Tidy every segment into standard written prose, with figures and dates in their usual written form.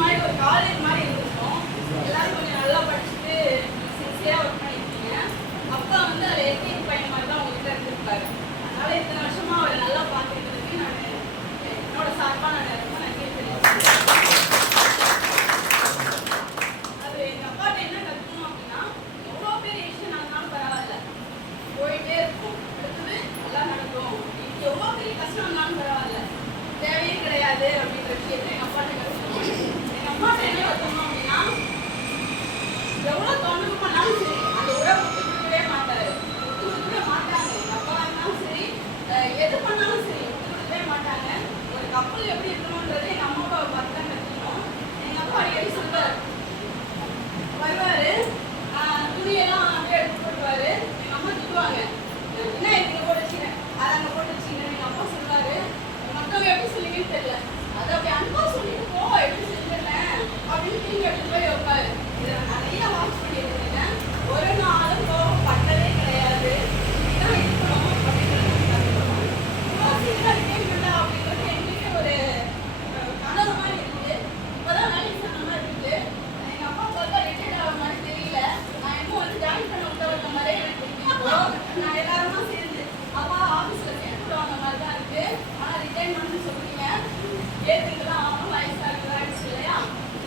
மாதிரி ஒரு காலேஜ் மாதிரி இருந்திருக்கும். எல்லாரும் கொஞ்சம் நல்லா படிச்சுட்டு சின்சியரா ஒர்க் பண்ணிருக்கீங்க. அப்பா வந்து அது எல்கேஜி பையன் மாதிரி தான் உங்ககிட்ட இருந்திருப்பாரு. அதனால இத்தனை வருஷமா அவரை நல்லா பார்த்துக்கிறதுக்கு நான் என்னோட சார்பா நான் ரொம்ப நன்றி தெரிவிக்கிறேன். அது எங்க அப்பாட்ட என்ன கத்துக்கணும் அப்படின்னா, எவ்வளோ பெரிய விஷயம் நடந்தாலும் பரவாயில்ல, போயிட்டே இருக்கும், அடுத்தது நல்லா நடக்கும், எவ்வளோ பெரிய கஷ்டம் இருந்தாலும் பரவாயில்ல, தேவையே கிடையாது அப்படின்ற விஷயத்தை எங்க அப்பாட்ட கத்துக்கணும். எங்க அப்பாட்ட என்ன கத்துக்கணும் அப்படின்னா, எவ்வளோ தொண்டு பண்ணாலும் சரி அந்த உறவு விட்டு கொடுக்கவே மாட்டாரு, விட்டு கொடுக்கவே மாட்டாங்க. எங்க அப்பா இருந்தாலும் சரி, எது பண்ணாலும் சரி விட்டு கொடுக்கவே மாட்டாங்க. ஒரு கப்பல் எப்படி இருக்கணும்ன்றது எங்க அம்மா அப்பாவை பார்த்து தான் கற்றுக்கணும். எங்க அப்பா அடிக்கடி சொல்லுவார், வருவாரு, துணியெல்லாம் அப்படியே எடுத்து போட்டுவாரு. எங்க அம்மா திட்டுவாங்க, என்ன இங்கே போட்டு வச்சுங்க, அதை அங்கே போட்டு வச்சுங்க. எங்க அப்பா சொல்லுவாரு, மற்றவங்க எப்படி சொல்லுங்கன்னு தெரியல, அதை அப்படி அன்பா சொல்லிட்டு போ, எப்படி செஞ்சிடறேன் அப்படின்னு திரும்பி எடுத்து போய் வைப்பாரு. இதை நான் நிறைய வாட்ச் பண்ணியிருக்கேன். ஒரு நாளும் கோபம் பட்டதே கிடையாது. இப்படிதான் இருக்கணும் அப்படின்றது கற்றுக்கணும். இவ்வளோ சீக்கிரம் இருக்கேன் அப்படின்றது எங்களுக்கு ஒரு கனவு மாதிரி இருக்குது. இப்போதான் வேலைக்கு சொன்ன மாதிரி இருக்குது. எங்க அப்பா பார்த்தா ரிட்டையர்ட் ஆகிற மாதிரி தெரியல. நான் இன்னும் வந்து ஜாயின் பண்ண விட்ட மாதிரி எனக்கு தெரியும். நான் எல்லாருமா சேர்ந்து அப்பா ஆஃபீஸில் சேர்த்து விடுவாங்க மாதிரி தான் இருக்கு. ஆனால் ரிட்டையர்மெண்ட்னு சொல்றீங்க, ஏற்றுக்கலாம் ஆகணும், வயசாக இருக்கிறாச்சு இல்லையா?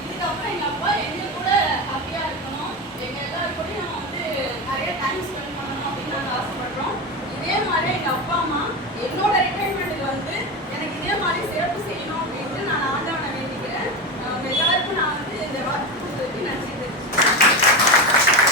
இதுக்கப்புறம் எங்கள் அப்பா எங்கள் கூட ஹாப்பியாக இருக்கணும், எங்கள் எல்லாரும் கூட நம்ம வந்து நிறைய டைம் ஸ்பெண்ட் பண்ணணும் அப்படின்னு நாங்கள் ஆசைப்படுறோம். இதே மாதிரி எங்கள் அப்பா அம்மா என்னோட ரிட்டையர்மெண்ட்டுக்கு வந்து எனக்கு இதே மாதிரி சிறப்பு செய்யணும் அப்படின்ட்டு நான் ஆண்டவனை வேண்டிக்கிறேன். அவங்க எல்லாருக்கும் நான் வந்து இந்த வார்த்தை கொடுத்ததுக்கு நன்றி தெரிவிச்சுக்கிறேன்.